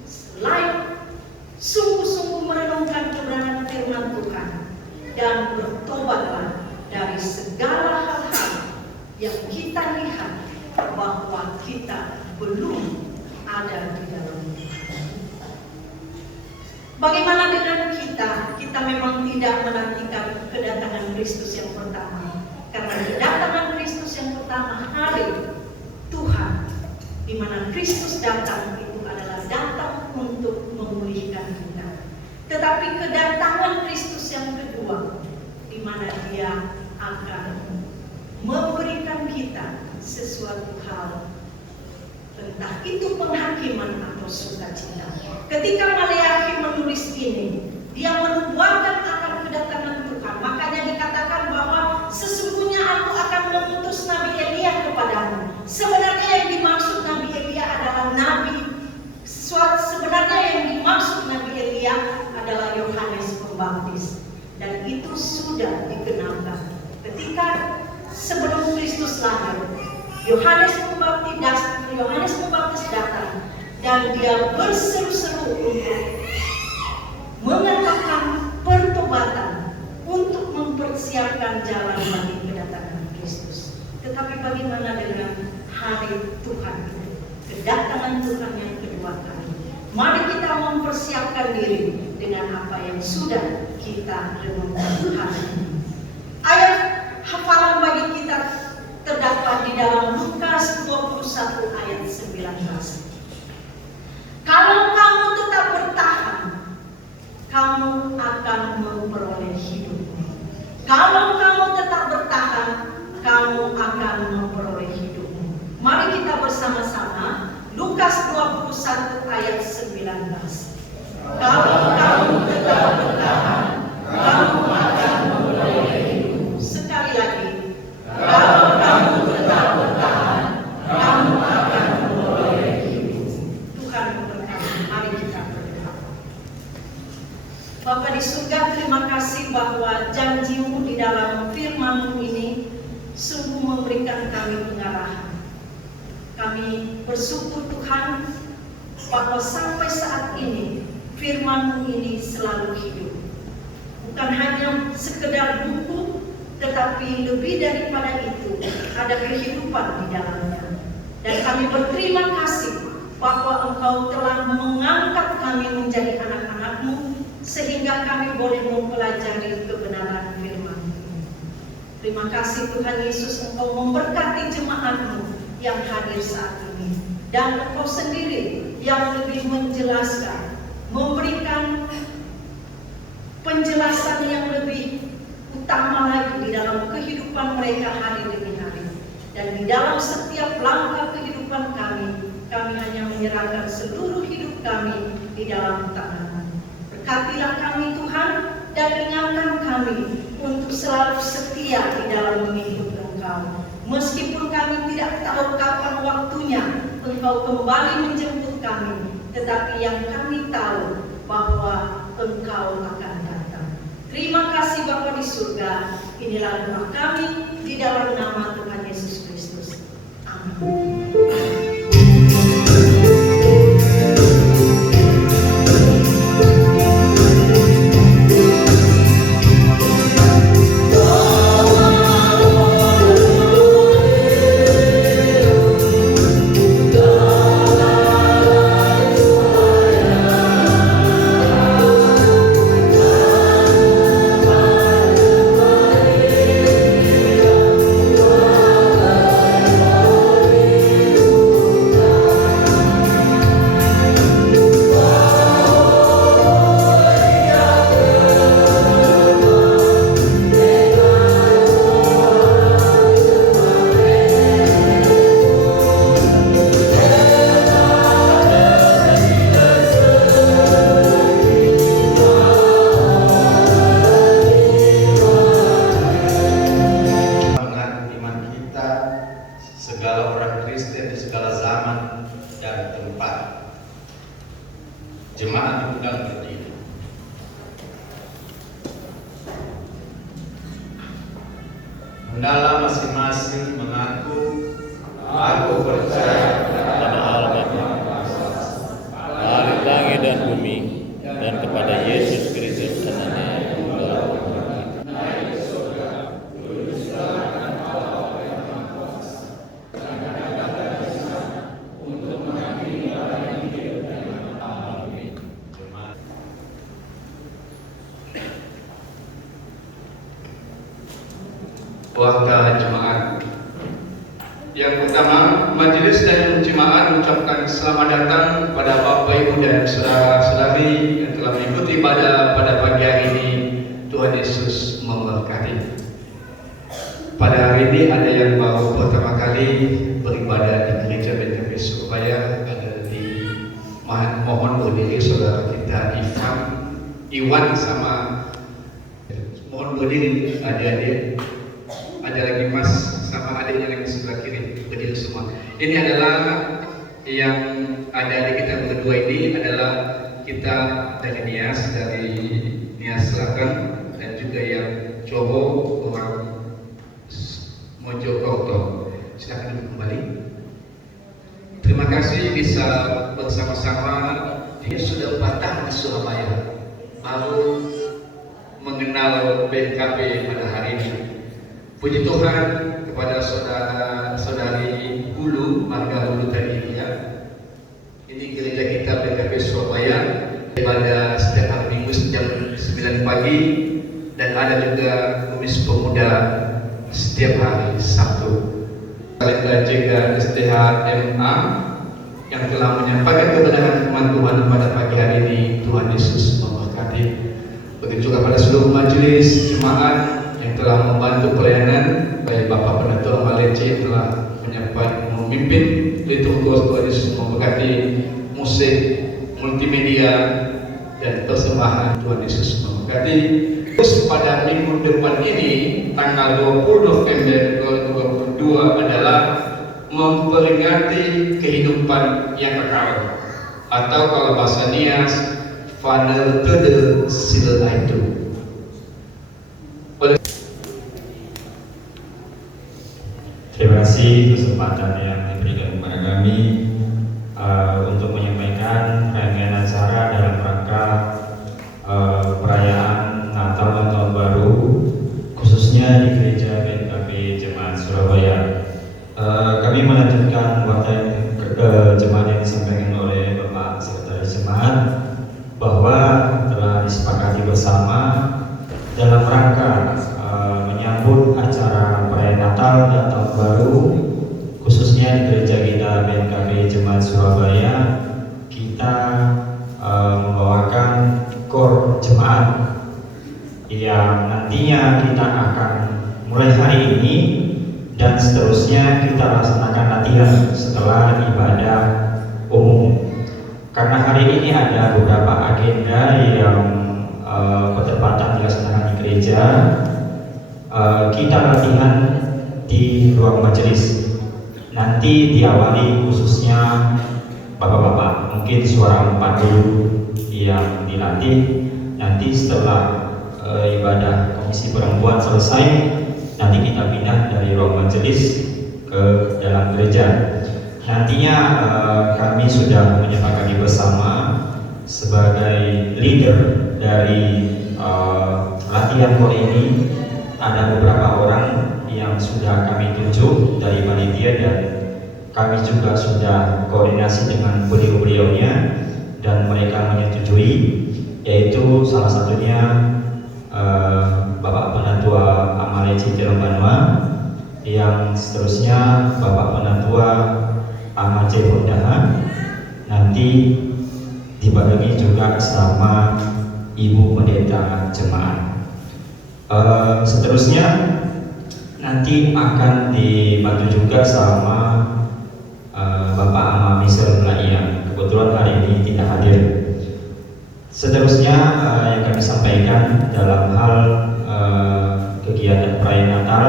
selain sungguh-sungguh merenungkan kebenaran firman Tuhan dan bertobatlah dari segala hal-hal yang kita lihat bahwa kita belum ada di dalamnya. Bagaimana dengan kita? Kita memang tidak menantikan kedatangan Kristus yang pertama, karena kedatangan Kristus yang pertama, hari Tuhan, di mana Kristus datang itu adalah datang untuk memulihkan kita. Tetapi kedatangan Kristus yang kedua, di mana Dia akan memberikan kita sesuatu hal, entah itu penghakiman atau sukacita. Ketika Maleakhi menulis ini, dia menubuatkan akan kedatangan Tuhan. Makanya dikatakan bahwa sesungguhnya aku akan mengutus Nabi Elia kepadamu. Sebenarnya yang dimaksud Nabi Elia adalah Nabi. Sebenarnya yang dimaksud Nabi Elia adalah Yohanes Pembaptis. Dan itu sudah dikenalkan ketika sebelum Kristus lahir. Yohanes Pembaptis datang dan dia berseru-seru untuk mengatakan pertobatan, untuk mempersiapkan jalan bagi kedatangan Kristus. Tetapi bagaimana dengan hari Tuhan itu, kedatangan Tuhan yang kedua kali? Mari kita mempersiapkan diri dengan apa yang sudah kita renungkan hari ini. Ayat hafalan bagi kita terdapat di dalam Lukas 21 ayat 19. Kalau kamu tetap bertahan, kamu akan memperoleh hidup. Kalau kamu tetap bertahan, kamu akan memperoleh hidup. Mari kita bersama-sama Lukas 21 ayat 19. Kalau kamu tetap bertahan, kamu akan memperoleh hidup. Sekali lagi, kalau kamu tetap bertahan, kamu akan memperoleh hidup. Tuhan memberkati. Mari kita berdoa. Bapa di surga, terima kasih bahwa janji-Mu di dalam firman-Mu ini sungguh memberikan kami pengarahan. Kami bersyukur Tuhan bahwa sampai saat ini firman-Mu ini selalu hidup. Bukan hanya sekedar buku, tetapi lebih daripada itu ada kehidupan di dalamnya. Dan kami berterima kasih bahwa Engkau telah mengangkat kami menjadi kami boleh mempelajari kebenaran firman. Terima kasih Tuhan Yesus, Engkau memberkati jemaat-Mu yang hadir saat ini, dan Engkau sendiri yang lebih menjelaskan, memberikan penjelasan yang lebih utama lagi di dalam kehidupan mereka hari demi hari. Dan di dalam setiap langkah kehidupan kami hanya menyerahkan seluruh hidup kami di dalam tangan. Berkatilah kami Tuhan, dan ingatkan kami untuk selalu setia di dalam mengikut Engkau. Meskipun kami tidak tahu kapan waktunya Engkau kembali menjemput kami, tetapi yang kami tahu bahwa Engkau akan datang. Terima kasih Bapa di surga. Inilah doa kami di dalam nama Tuhan Yesus Kristus. Amin. Jemaat diundang berdiri. Hendaklah masing-masing mengaku, aku percaya kepada Allah Bapa, Khalik langit dan bumi, dan kepada Yesus Kristus anaknya yang telah kita. Wakil jemaat. Yang pertama, majelis dan jemaat mengucapkan selamat datang kepada Bapak Ibu dan saudara-saudari yang telah mengikuti ibadah pada pagi hari ini. Tuhan Yesus memberkati. Pada hari ini ada yang baru pertama kali beribadah di gereja BTP Surabaya, ada di mohon berdiri saudara kita Iwan sama mohon berdiri adik-adik. Ada lagi Mas sama adiknya lagi sebelah kiri, berdiri semua. Ini adalah yang adik-adik kita berdua ini adalah kita dari Nias Selatan, dan juga yang cowok orang Mojokerto. Silakan duduk kembali. Terima kasih bisa bersama-sama. Dia sudah 4 tahun di Surabaya, baru mengenal BKP pada hari ini. Puji Tuhan kepada saudara-saudari Hulu, marga Hulu tadi ya. Ini gereja kita BKP Surabaya, pada setiap hari Minggu jam 9 pagi, dan ada juga Kumis Pemuda setiap hari Sabtu. Kalenda Jega STH-MA yang telah menyampaikan kebenaran firman Tuhan pada pagi hari ini. Tuhan Yesus memberkati. Begitu juga pada seluruh majelis jemaat yang telah membantu pelayanan, baik Bapak Penatua Maleci telah memimpin liturgus. Tuhan Yesus memberkati musik, multimedia, dan persembahan. Tuhan Yesus memberkati. Terus pada minggu depan ini, tanggal 20 November 2022 adalah memperingati kehidupan yang kekal, atau kalau bahasa Nias, Vaner Tede Sila itu. Terima kasih kesempatan yang diberikan kepada kami untuk menyampaikan rangkaian acara dalam rangka perayaan Natal dan Tahun Baru, khususnya di Gereja BKP Jemaat Surabaya. Kami melanjutkan waktu jemaat yang disampaikan oleh Bapak Sekretaris Jemaat, bahwa telah disepakati bersama dalam rangka menyambut acara perayaan Natal dan Tahun Baru, khususnya di gereja kita BNKB Jemaat Surabaya. Kita membawakan kor jemaat yang nantinya kita akan mulai hari ini dan seterusnya kita laksanakan latihan setelah ibadah umum. Karena hari ini ada beberapa agenda yang bertepatan dilaksanakan di gereja, kita latihan di ruang majelis. Nanti diawali khususnya bapak-bapak, mungkin suara 4 dulu yang dilatih. Nanti setelah ibadah komisi perempuan selesai, nanti kita pindah dari ruang majelis ke dalam gereja. Nantinya kami sudah menyepakati bersama sebagai leader dari latihan kor ini ada beberapa orang yang sudah kami tunjuk dari panitia, dan kami juga sudah koordinasi dengan beliau-beliaunya dan mereka menyetujui, yaitu salah satunya Bapak Penatua Amaleci Banua, yang seterusnya Bapak Penatua Amace Hondaha, nanti dibarengi juga sama Ibu Pendeta Jemaat. Seterusnya nanti akan dibantu juga sama Bapak Amamisel Melayan, kebetulan hari ini tidak hadir. Seterusnya yang kami sampaikan dalam hal kegiatan perayaan Natal,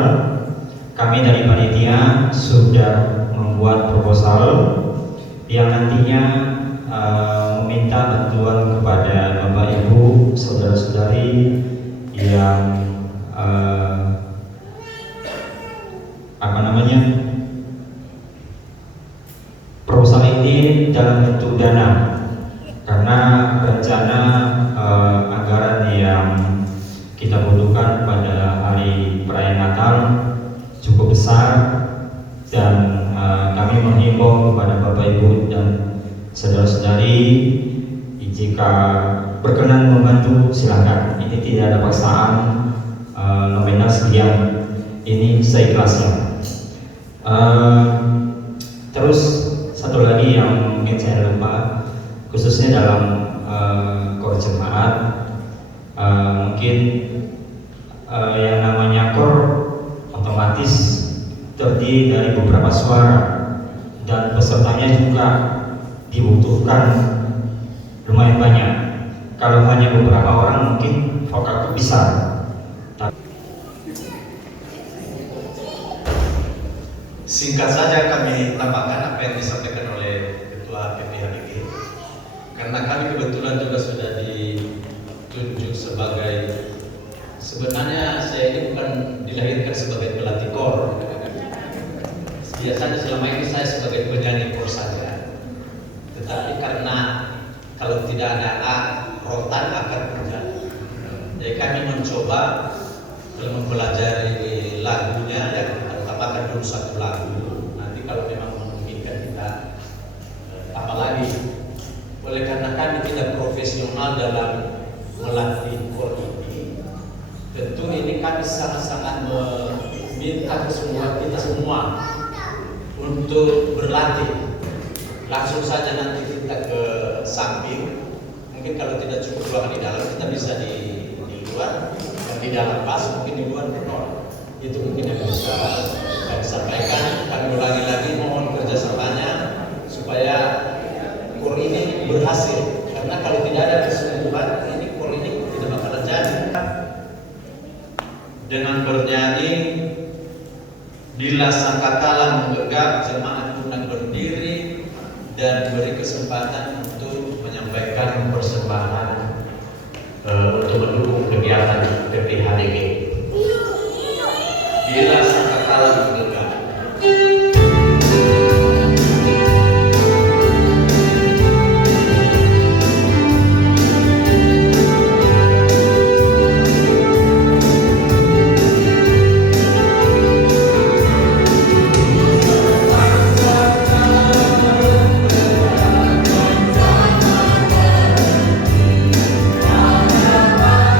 kami dari panitia sudah membuat proposal yang nantinya meminta bantuan kepada Bapak Ibu, saudara-saudari yang proposal ini dalam bentuk dana, karena rencana anggaran yang kita butuhkan pada hari perayaan Natal cukup besar, dan kami menghimbau kepada Bapak Ibu dan saudara-saudari, jika berkenan membantu silakan. Ini tidak ada paksaan nominal sekian, ini seikhlasnya. Terus satu lagi yang mungkin saya lupa, khususnya dalam kor jemaat, mungkin yang namanya kor otomatis terdiri dari beberapa suara, dan pesertanya juga dibutuhkan lumayan banyak. Kalau hanya beberapa orang mungkin vokal itu bisa. Singkat saja kami tambahkan apa yang disampaikan oleh Ketua PPHBG, karena kami kebetulan juga sudah ditunjuk sebagai, sebenarnya saya ini bukan dilahirkan sebagai pelatih kor. Biasanya selama ini saya sebagai penyanyi kor saja, tetapi karena kalau tidak ada rotan akan terjadi. Jadi kami mencoba mempelajari lagunya, yang kita tambahkan dulu satu lagu. Nanti kalau memang memungkinkan kita tambah lagi. Oleh karena kami tidak profesional dalam melatih kor ini, tentu ini kami sangat-sangat meminta ke kita semua untuk berlatih. Langsung saja nanti kita ke samping. Mungkin kalau tidak cukup ruangan di dalam, kita bisa di luar. Yang di dalam pas, mungkin di luar menolak. Itu mungkin yang bisa kami sampaikan. Kami ulangi lagi, mohon kerjasamanya supaya kor ini berhasil. Karena kalau tidak ada kesungguhan, ini kor ini tidak bakal jadi. Dengan bernyanyi, bila sangkakala menggegap, jemaat undang berdiri dan beri kesempatan untuk menyampaikan persembahan untuk mendukung kegiatan PPHBG. Bila sangkakala menggegap. Bye.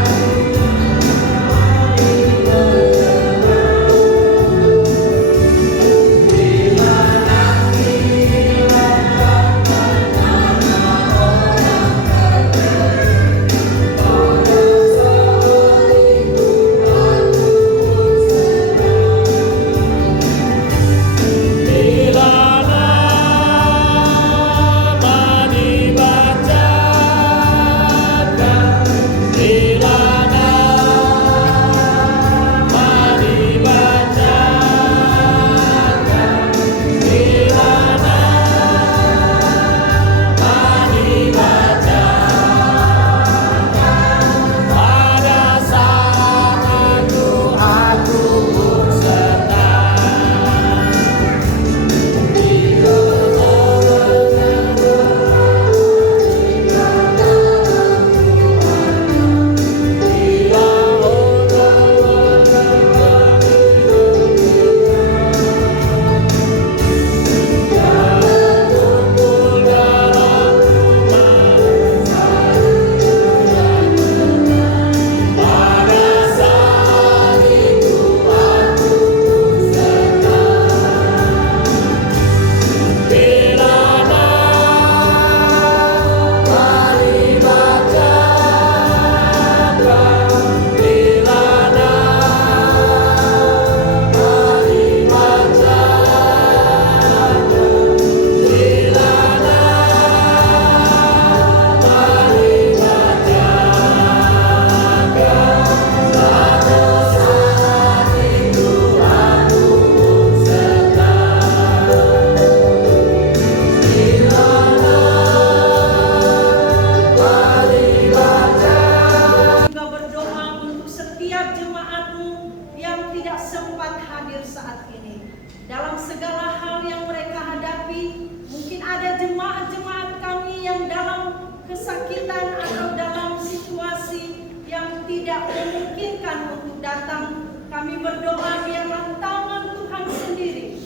Kami berdoa biarlah tangan Tuhan sendiri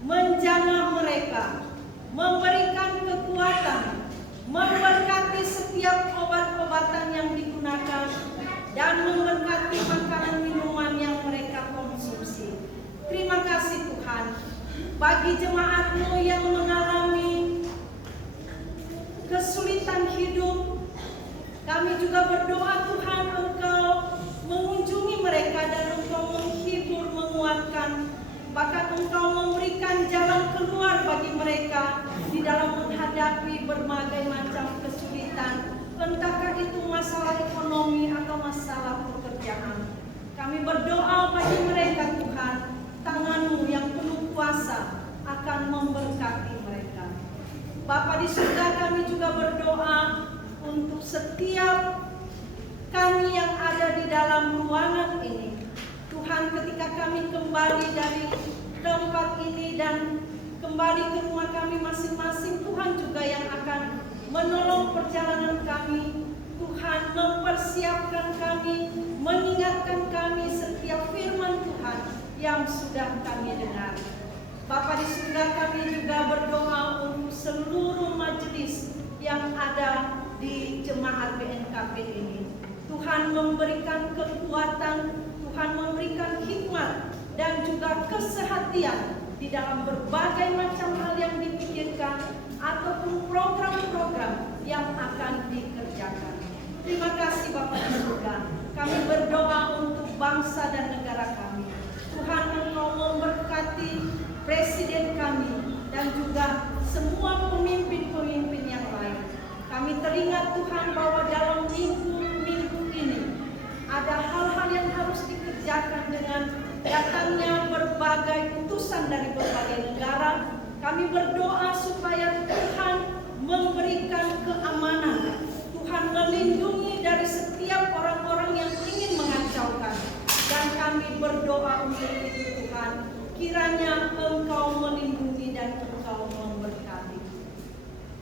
menjamah mereka, memberikan kekuatan, memberkati setiap obat-obatan yang digunakan, dan memberkati makanan minuman yang mereka konsumsi. Terima kasih Tuhan, bagi jemaat-Mu yang mengalami kesulitan hidup, kami juga berdoa Tuhan Engkau mengunjungi mereka dan Engkau menghibur, menguatkan, bahkan Engkau memberikan jalan keluar bagi mereka di dalam menghadapi berbagai macam kesulitan, entahkah itu masalah ekonomi atau masalah pekerjaan. Kami berdoa bagi mereka Tuhan, tangan-Mu yang penuh kuasa akan memberkati mereka. Bapa di surga, kami juga berdoa untuk setiap kami yang ada di dalam ruangan ini. Tuhan, ketika kami kembali dari tempat ini dan kembali ke rumah kami masing-masing, Tuhan juga yang akan menolong perjalanan kami. Tuhan mempersiapkan kami, mengingatkan kami setiap firman Tuhan yang sudah kami dengar. Bapa di surga, kami juga berdoa untuk seluruh majelis yang ada di jemaat BNKP ini. Tuhan memberikan kekuatan, Tuhan memberikan hikmat dan juga kesehatan di dalam berbagai macam hal yang dipikirkan ataupun program-program yang akan dikerjakan. Terima kasih Bapa di surga. Kami berdoa untuk bangsa dan negara kami. Tuhan, Engkau memberkati presiden kami dan juga semua pemimpin-pemimpin yang lain. Kami teringat Tuhan bahwa dalam minggu ini ada hal-hal yang harus dikerjakan dengan datangnya berbagai utusan dari berbagai negara. Kami berdoa supaya Tuhan memberikan keamanan, Tuhan melindungi dari setiap orang-orang yang ingin mengacaukan. Dan kami berdoa untuk itu Tuhan, kiranya Engkau melindungi dan Engkau memberkati.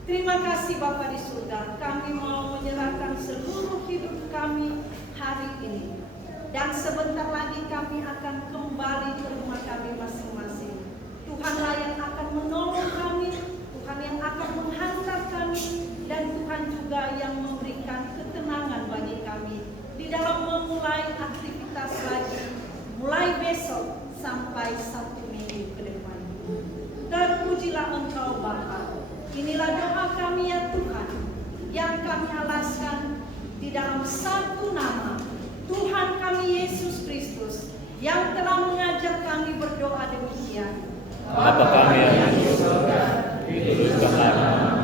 Terima kasih Bapa di surga, kami mau menyerahkan seluruh hidup kami hari ini. Dan sebentar lagi kami akan kembali ke rumah kami masing-masing. Tuhanlah yang akan menolong kami, Tuhan yang akan menghantar kami, dan Tuhan juga yang memberikan ketenangan bagi kami di dalam memulai aktivitas lagi, mulai besok sampai 1 minggu ke depan. Terpujilah Engkau Bapa. Inilah doa kami ya Tuhan, yang kami alaskan di dalam satu nama, Tuhan kami Yesus Kristus, yang telah mengajar kami berdoa demikian. Bapa kami yang di surga, dikuduskanlah namamu.